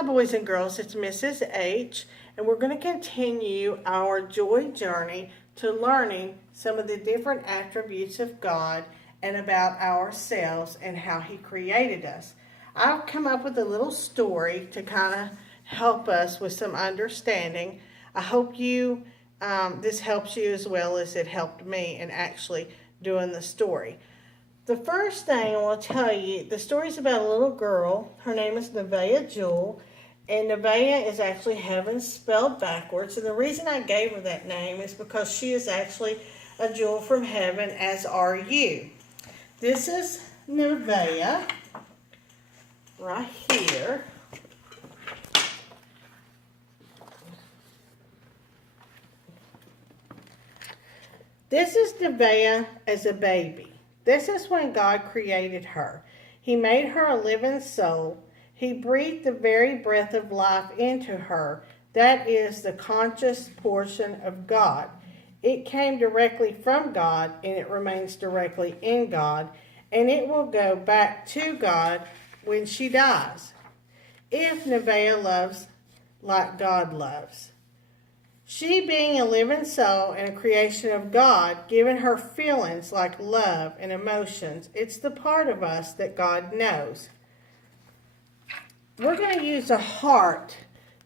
Hi, boys and girls. It's Mrs. H, and we're going to continue our joy journey to learning some of the different attributes of God and about ourselves and how He created us. I've come up with a little story to kind of help us with some understanding. I hope this helps you as well as it helped me in actually doing the story. The first thing I want to tell you, the story is about a little girl. Her name is Nevaeh Jewel, and Nevaeh is actually heaven spelled backwards. And the reason I gave her that name is because she is actually a jewel from heaven, as are you. This is Nevaeh right here. This is Nevaeh as a baby. This is when God created her. He made her a living soul. He breathed the very breath of life into her. That is the conscious portion of God. It came directly from God, and it remains directly in God, and it will go back to God when she dies. If Nevaeh loves like God loves. She being a living soul and a creation of God, giving her feelings like love and emotions, it's the part of us that God knows. We're going to use a heart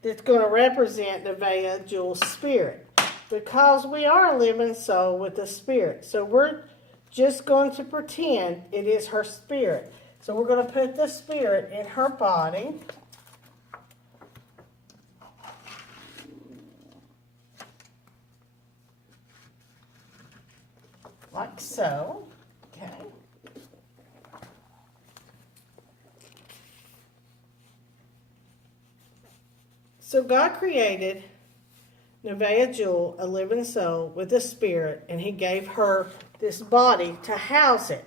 that's going to represent Nevaeh Jewel's spirit, because we are a living soul with a spirit. So we're just going to pretend it is her spirit. So we're going to put the spirit in her body. Like so. Okay. So God created Nevaeh Jewel, a living soul with a spirit, and He gave her this body to house it.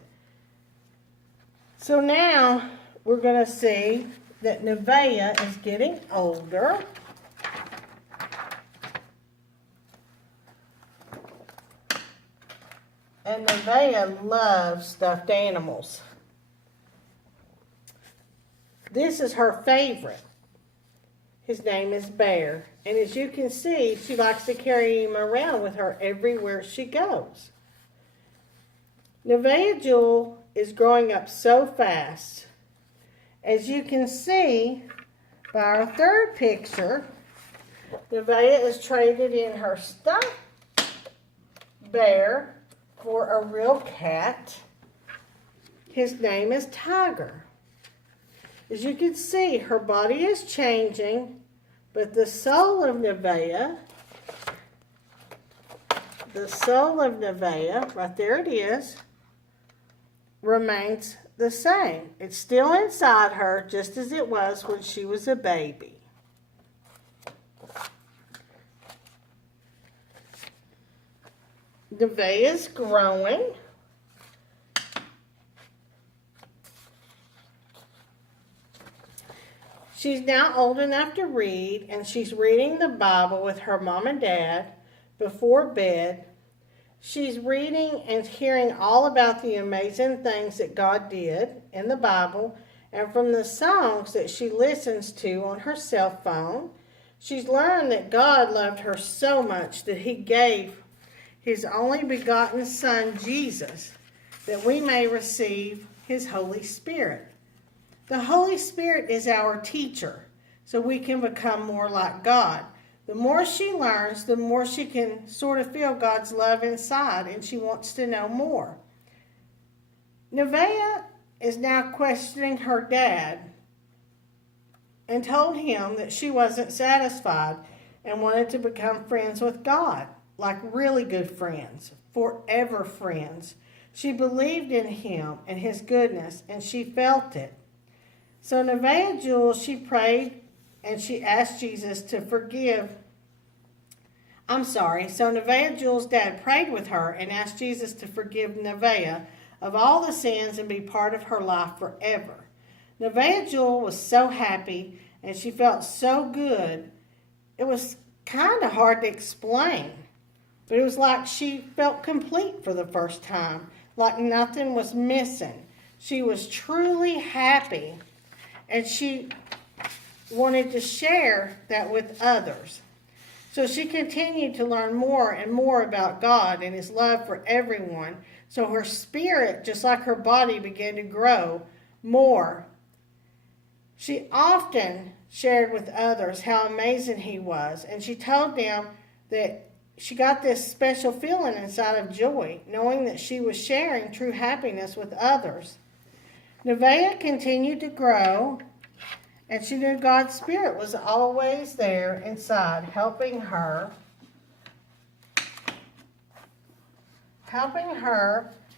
So now we're going to see that Nevaeh is getting older. And Nevaeh loves stuffed animals. This is her favorite. His name is Bear. And as you can see, she likes to carry him around with her everywhere she goes. Nevaeh Jewel is growing up so fast. As you can see by our third picture, Nevaeh is traded in her stuffed bear for a real cat. His name is Tiger. As you can see, her body is changing, but the soul of Nevaeh, right there it is, remains the same. It's still inside her, just as it was when she was a baby. Nevaeh is growing. She's now old enough to read, and she's reading the Bible with her mom and dad before bed. She's reading and hearing all about the amazing things that God did in the Bible, and from the songs that she listens to on her cell phone. She's learned that God loved her so much that He gave His only begotten Son, Jesus, that we may receive His Holy Spirit. The Holy Spirit is our teacher, so we can become more like God. The more she learns, the more she can sort of feel God's love inside, and she wants to know more. Nevaeh is now questioning her dad and told him that she wasn't satisfied and wanted to become friends with God. Like really good friends, forever friends. She believed in Him and His goodness, and she felt it. So Nevaeh Jewel, she prayed and she asked Jesus to forgive. So Nevaeh Jewel's dad prayed with her and asked Jesus to forgive Nevaeh of all the sins and be part of her life forever. Nevaeh Jewel was so happy and she felt so good. It was kind of hard to explain. But it was like she felt complete for the first time, like nothing was missing. She was truly happy, and she wanted to share that with others. So she continued to learn more and more about God and His love for everyone. So her spirit, just like her body, began to grow more. She often shared with others how amazing He was, and she told them that she got this special feeling inside of joy, knowing that she was sharing true happiness with others. Nevaeh continued to grow, and she knew God's Spirit was always there inside, helping her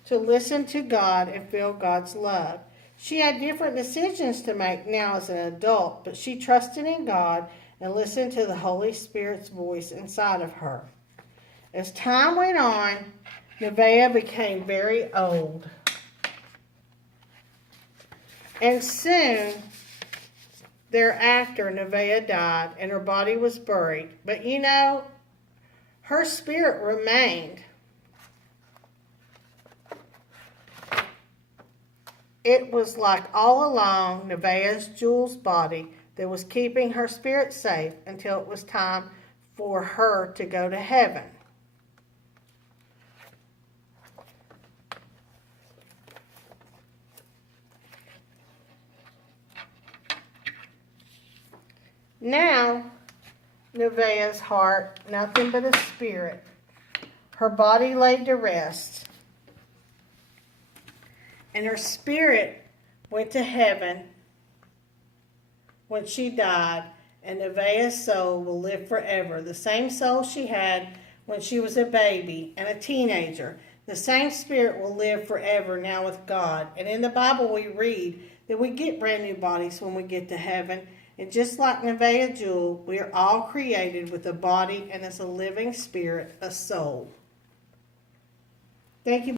to listen to God and feel God's love. She had different decisions to make now as an adult, but she trusted in God and listened to the Holy Spirit's voice inside of her. As time went on, Nevaeh became very old. And soon thereafter, Nevaeh died and her body was buried. But her spirit remained. It was like all along Nevaeh's Jewel's body that was keeping her spirit safe until it was time for her to go to heaven. Now, Nevaeh's heart, nothing but a spirit. Her body laid to rest, and her spirit went to heaven when she died, and Nevaeh's soul will live forever. The same soul she had when she was a baby and a teenager. The same spirit will live forever now with God. And in the Bible we read that we get brand new bodies when we get to heaven. And just like Nevaeh Jewel, we are all created with a body and as a living spirit, a soul. Thank you.